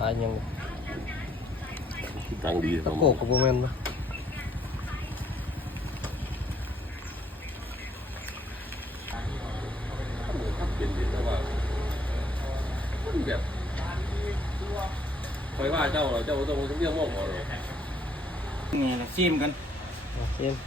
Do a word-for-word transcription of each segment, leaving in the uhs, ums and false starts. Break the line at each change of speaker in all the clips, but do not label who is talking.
ลายัง
ตังดี
ตะโกกกับโมเมนต์นะ
แบบคอยว่าเจ้าเจ้าต้องเรียกว่าหมอเลย
ไงล่ะชิมกัน
ชิม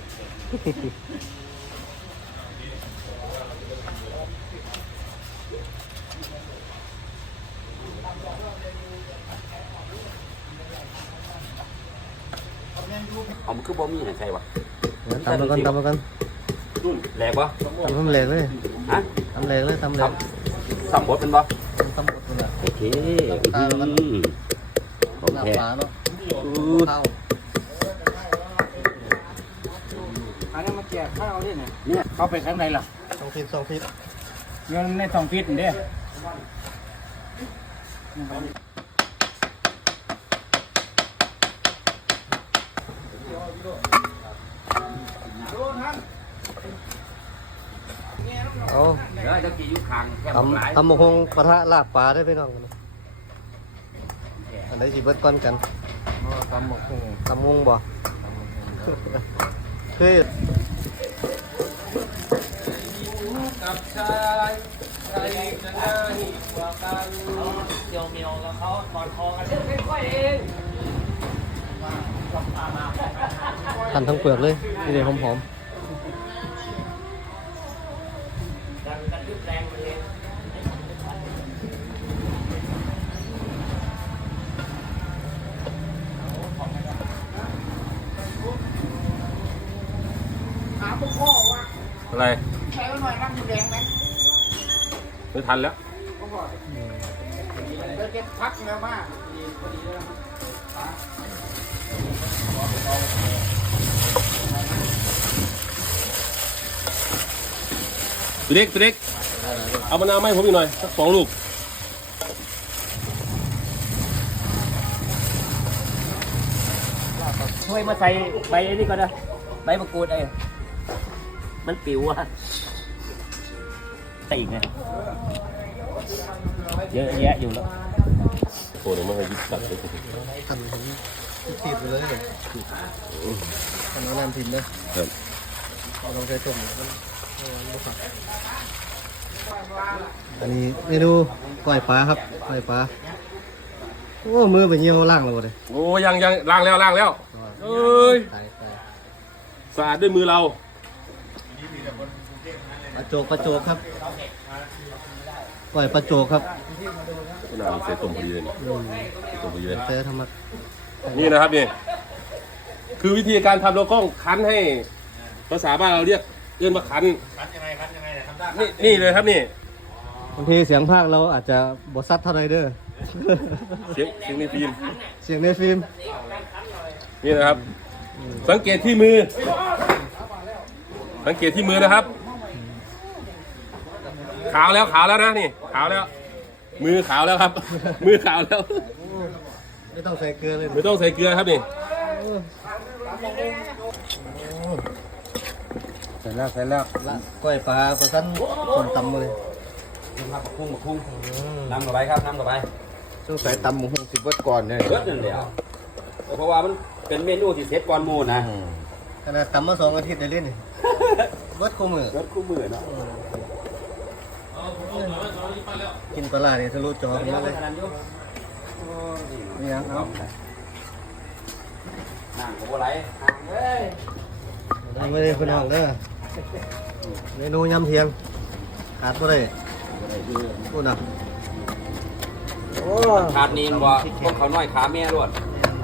เอามันคือบ่มีใช่ปะ
ทำแล้วกันทำแล้วกัน
แหลกปะ
ทำทำแหลกเลย
ฮะ
ทำแหลกเลยทำแหลก
สับบดเป็นปะ
ทำหมดเลย
โอเคของแท้
เนาะข้าว
อันนี้มาแจกข้าวด้วยเนี่ยเนี่ยเข้าไปข้างในล่ะ
สองฟิตสองฟิต
เงินในสองฟิตเด้
เอา
จะกี่ยุคขัง
ทำทำมะฮงปะทะลาบปลาได้พี่น้องอันไหนสิเบิดก้อนกันทำมะฮงทำมงบ่คือ
กับชายใครจะน่าหิกว่ากัน
เดี๋ยวเมียวแล้วเขาตอนคอกันค่อยๆเอง
หั่นทั้งเปลือกเลยนี่เลยหอม
อะไร
ใช้หน่อยน้ำแดงไหม
ไม่ทันแล้ว
เดี๋ยวเก็บพักแล้วมาก
ตัวเล็กตัวเล็กเอามะนาวไหมผมอีกหน่อยสักสองลูก
ช่วยมาใส่ใบนี้ก่อนนะใบมะกรูดไอ้มันปิวอ่ะใส่อีกไงเยอะแยะอยู่แล้ว
โอ้ยมันให้ยิบตัดเลย
หั่นติดไปเลยหั่นน้ำทิมเลยเอาลงใส่ต้มอันนี้เมนูก้อยปลาครับก้อยปลาโอ้มือไปเยี่ยวล่างเราเลย
โอ้ยังยังล้างแล้วล้างแล้วเอ้ยสะอาดด้วยมือเรา
ปลาโจกปลาโจกครับก้อยปลาโจกครับ
น้ำใส่ต้มพอดีเลยต้มพอดีเลย
แต่ทำมา
นี่นะครับนี่คือวิธีการทำเราต้องคั้นให้ภาษาบ้านเราเรียกเอื้อนว่าคั้นคั้นยังไงคั้นยังไงทำได้นี่นี่เลยครับนี่
บางทีเสียงภาคเราอาจจะบทซัดเท่าไรเด้อ
เสียงเสียงในฟิล์ม
เสียงในฟิล์ม
นี่นะครับสังเกตที่มือสังเกตที่มือนะครับขาวแล้วขาวแล้วนะนี่ขาวแล้วมือขาวแล้วครับมือขาวแล้ว
ไม่ต้องใส่เกลือเลย
ไม่ต้องใส่เกลือครับนี่
ใส่แล้วใส่แล้วก้อยปลาปลาสั้นคนตำเลย
น้ำผักคุ้งผักคุ้งน้ำต่อไปครับน้ำต่อไป
ต้องใส่ตำหมูหงสิบวัตก่อนเนี่ย
เยอะนั่นเดียวเพราะว่ามันเป็นเมนูที่เซ็ตก่อนมูนะ
ขนาดตำมาสองอาทิตย์ได้เล่นนี่วัดคู่มือ
วัดคู่มือเนาะ
กินปลาเนี่ยทะลุจอกันมาเลยนี่ยังเอา
นั่งกับอะไร
นั่งไม่ได้คนห้องเด้อเมนูยำเทียงขาดก็ได้พูดนะ
ขาดนีนว่าพวกเขาน้อยขาแม่รวด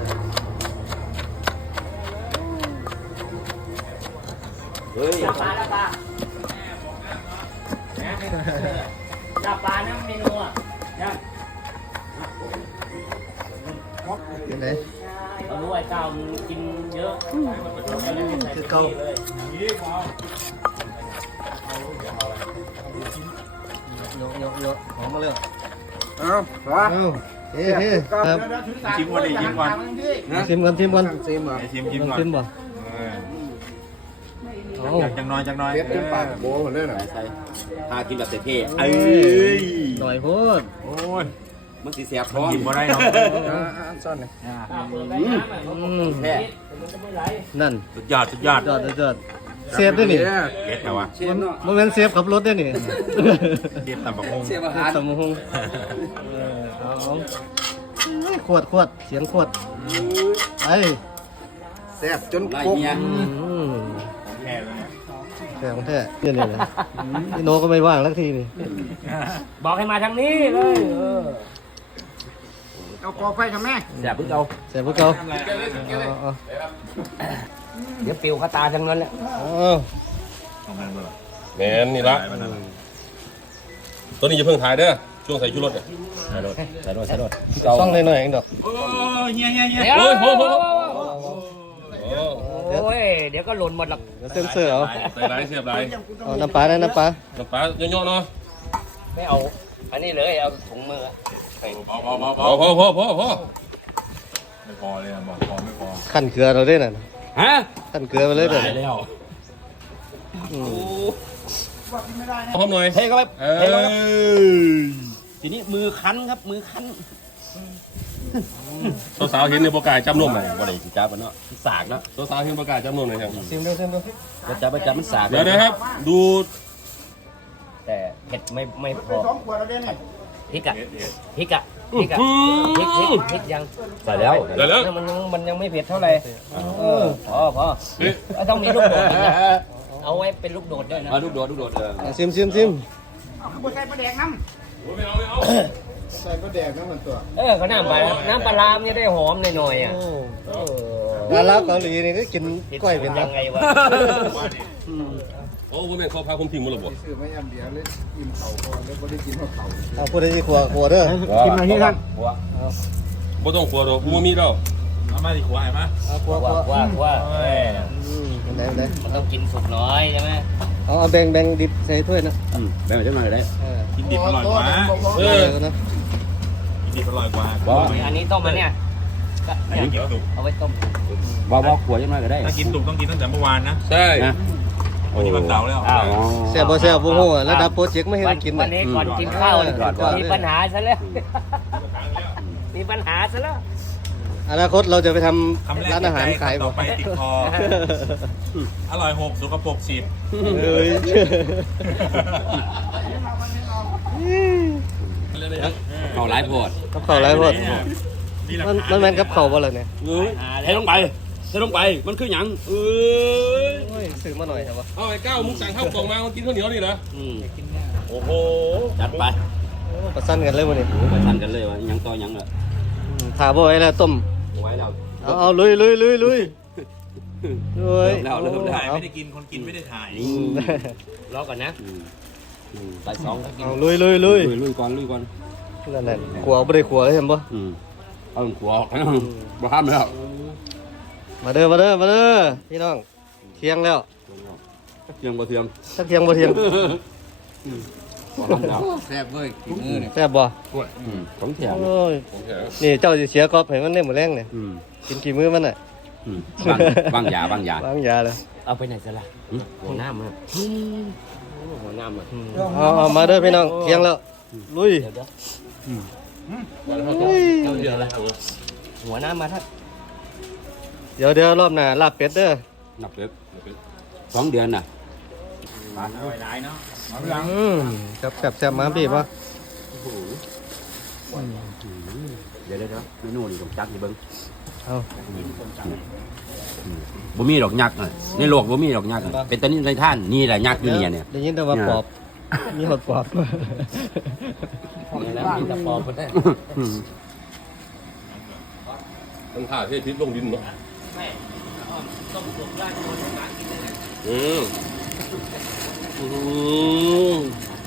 เฮ้ย
จับปลาแล้วปลาจับปลานะเมนูอ่ะยัง
เป็นไง
เรารู้ไอ้เก้ากินเยอะ
คือเก้าโยโยโยหอมมาเลย
เอา
เอาเฮ้เฮ้ครับ
ชิมก่อนดิชิมก่อน
ชิมก่อนชิมก่อน
ชิมก่อนชิมชิมก่อน
ชิมบ่
จังน้อยจังน้อย
เล็บเป็นปากโบ้หมดเลยเหรอ
ใช่ทากินแบบเท่ๆเอ้ย
หน่อยพูด
โอ้ย
มันสีแสบท้อง
กินบ่ได้เนาะ
ซ่อนเลย
อืมแค่
นั่น
สุดยอดสุดยอด
ยอดยอดเซฟด้วยนี่
เด็ดแต่ว่า
เชฟเนาะ
มันเป็นเซฟขับรถด้วยนี่
เด็ดตำบักหุ่ง
เชฟอา
เซ
หาร
ฟสมหงเอาขวดขวดเสียงขวดไอ้
แซ่บจนครบ
แค่เลยเนี่ย
แข็งแท้เนี่ยนี่นะพี่โนก็ไม่ว่างสักทีนี่
บอกให้มาทางนี้เลยเออ
เอากอไฟทำแม่
แสบพึ่งเอา
เสียพวกเขา
เดี๋ยวปิวขาตาทั้งนั้นแหละ
เอา
ทำงานบ่ล่ะ
แมนนี่ละตัวนี้จะเพิ่งถ่ายเด้อช่วงใส่ชูรสเนี่ย
ใส่รถใส่รถใส่รถ
ต้องหน่อยๆเองดอก
โอ้เฮียเฮียเฮีย
เดี๋ยว
โอ้ยโหโหโห
โอ้ยเดี๋ยวก็หล่นหมดหรอก
เดี๋ยวเซ็นเซอร์เอา
ใส่ไรเสียบไร
เอาน้ำปลาได้น้ำปลา
น้ำปลาเยอะๆเนาะ
ไม่เอาอันนี้เลยเอาถุงมือใส่
พอพอพอพ
พ
อ
อพอพอพอพอ
ไม่พอเลยอะบอกพอไม่พอ
ขั้นเกลือเราได้น่ะ
ฮะ
ขั้นเกลือไปเลยเด้อ
ตายแล้ว
อืม
พร้อมหน่อย
เทเข้าไป
เอ
เทเข้าไป
อ
ทีนี้มือคั้นครับมือคั้น
สาวๆเห็นในโปรกายจำนมไหน
บ่ได้สิจับมันเนาะสากเนาะ
สาวๆเห็นโปรกายจำนมไหนครับ
ซิมดูซิมดู
บ่จับบ่จับมันสาก
เดี๋ยวนะครับ ดู
แต่เผ็ดไม่ไม่พอ
สองขวดแล้วเนี่ย
พริกอะพริกอะพริกอะพริกพริกพริกยังใส่แล้ว
เดี๋ยวแล้ว
มันยังมันยังไม่เผ็ดเท่าไหร่เออพอพอ
เฮ้ย
ต้องมีลูกโดดอีกนะเอาไว้เป็นลูกโดดด้วยนะ
เอาลูกโดดลูกโดดเออ
อ่ะซิมซิมซิม
เอาใส่ปลาแดกน้
ไม่เอาไม่เอา
ำใส่ปลาแดกน้ำมันตัว
เออก็น้ำปลาน้ำปลาลามเนี่ยได้หอมหน่อยๆอ่ะ
โอ้
เออ
ร้านลาบเกาหลีนี่ก็กินกล้วยเป็น
ยั
นะ
งไงวะ
โอ้ผมเป็นเขาพาผมทิ้งหมดเลยบ่
ซื้อมายำเดียวเลยกินเขาก่อนแล้วก็ได้กินข้าวเขา
เอาพูดได้ที่ครัวครัวเด้อ
กินมาที่ท่าน
บ่ต้องกลัวดอกบ่มีแล้ว
เอามาดิขวายมา
เอาครัวครั
ว่าวว่าว่าเออ
อืมไหนไหน
มันต้องกินสุกน้อยใช่ไหม
เอาเอาแบ่งแบ่งดิบใส่ถ้วยนะ
แบ่งไปได้มาได้
เออ
กินดิบอร่อยกว่า
เอ
เอ
อ
อนะ
กินดิบอร่อยกว่า
อันนี้ต้มมาเนี่ยก็
อันนี้กินตุก
เอาไว้ต้ม
บ่บ่ขวดยังไงก็ได้
ถ้ากินตุกต้องกินตั้งแต่เมื่อวานนะ
ใช่
วันนี้วันเสาร์แล้ว
อ้าว
แซ่บบ่แซ่บบ่ฮู้อะระดับโปรเจกต์ไม่ให้
วั
มัน นกิน
วั
น่ะ
นนี้ก่อนกินข้าวมีปัญหาซะแล้วมีปัญหาซะแล้ว
อนาคตเราจะไปทำ
คำแรก
ร้านอาหารขาย
ต่
บ่
อไปติดคอ อร่อยหกสุกปรกสิบ
เอ้ย
เขาหลายโพด
กับข้าวหลายพดมันมันแม่นกับข้าวบ่ล่ะเนี่ย
เทลงไปเทลงไปมันคือหยังเอ้ย
โอ้ยซื้อมาหน่อยครับวะ
เอาไอ้ก้าวมึงสั่งข้าวกล่องมามากินข้าวเหนียวนี่เหรอ
อืม
โอ้โห
จัดไป
โอ้ประสันกันเลยมื้อนี้
ไปทันกันเลยว่าหยังต่อหยังเหรอ
อืมถ้าบ่ไหวแล้วต้ม
ไว้แล้ว
เอาเอาลุยลุยลุยลุยลุย
เริ่มแล้วเริ่มแล้ว
ถ่ายไม่ได้กินคนกินไม่ได้ถ่าย
อืม
รอก่อนนะ
อืมอืมไปสองก็กิน
เอาลุยลุยลุย
ลุยลุยก่อนลุยก่อน
นั่นน่ะขัวบ่ได้ขัวเห็นบ่
อืมเอาหัวออกนะบ่ห้ามแล้ว
มาเด้อมาเด้อมาเด้อพี่น้องเที่ยงแล้ว
เทียงบ่เทียง
สักเที่ยงบ่เที่ยง
บ่ห้ามแล้ว
แซ่บเว้ยกินมือเนี่ย
แซ่บบ่
อืมของแถม
โอ้ยนี่เจ้าสิเสียกอบให้มันได้หมดแรงเนี่ย
อืม
กินกี่มื้อมันน่ะ
อืมบางบางยาบางยา
วางยาเลย
เอาไปไหนซะล่ะหัวหน้ามาหัวหน้ามา
เอาเอามาเด้อพี่น้องเที่ยงแล้วลุย
เดี๋ยวเดี๋ยว
อุ้ย
เดี๋ยวละหัวหน้ามาท่าน
เดี๋ยวเดี๋ยวรอบหน้าลาบเป็ดเด้อ
นับเล็บสองเดือนน่ะ
มาเอาไว้ได้เนาะเอาไปล้าง
อืมแซ่บแซ่บแซ่บมาบีบวะ
เดี๋ยวเดี๋ยวเดี๋ยวเมนูนี่ต้องจัดให้เบิ่ง
เอา
บ่มีดอกยักษ์น่ะในโลกบ่มีดอกยักษ์น่ะเป็นแต่นี่ในท่านนี่แหละยักษ์อยู่เนี่ยเนี่ย
ได้ยินแต่ว่าปอบมีหดปอบ
แล้วมีตะปอมาได้
อืม
มันถ่ายเทพิษลงดินเนาะ
ไม่ต้มสุกราดโดนหมากินเลย
อืมอืม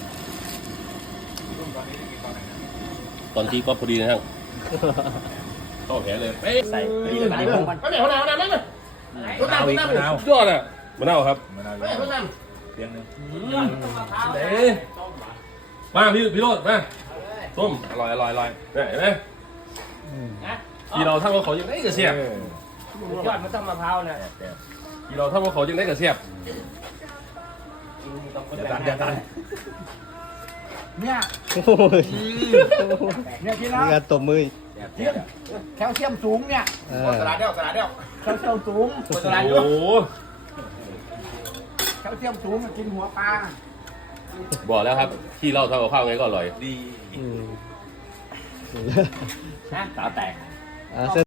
ตอนที่ก็พอดีนะครับเข้าแผลเลยเป๊ะ
ใส่ไปเลยไปเลยมัน
มะนาวมะนาวมะนาวมะนาว
มะนาวอีกมะนาว
ยอดอ่ะมะนาวครับ
มะนาวเพียงหนึง
เอ๊ะมาพี่พี่โรดมาต้มอร่อยอร่อยอร่อยเนี่ยเห็นไหมที่เราทำกับเขายังได้กระเสียบ
ยอดมันต้องมะพร้าวนะ
ที่เราทำกับเขายังได้กระเสียบ
เดี๋ยวตันเดี๋ยวตัน
เนี่ย
โอ้ย
เนี่ยพี่น้อ
มี
ง
การตบมือ
เทียมแคลเซียมสูงเนี่ย
เออ
กระดาษเดียวกระดาษเดียว
แคลเซียมสูง
โอ้โห
แคลเซียมสูงกินหัวปลา
บอกแล้วครับขี้เหล้าเท่ากับข้าวไงก็อร่อย
ดี
อืม
นะสาวแตก
อ่า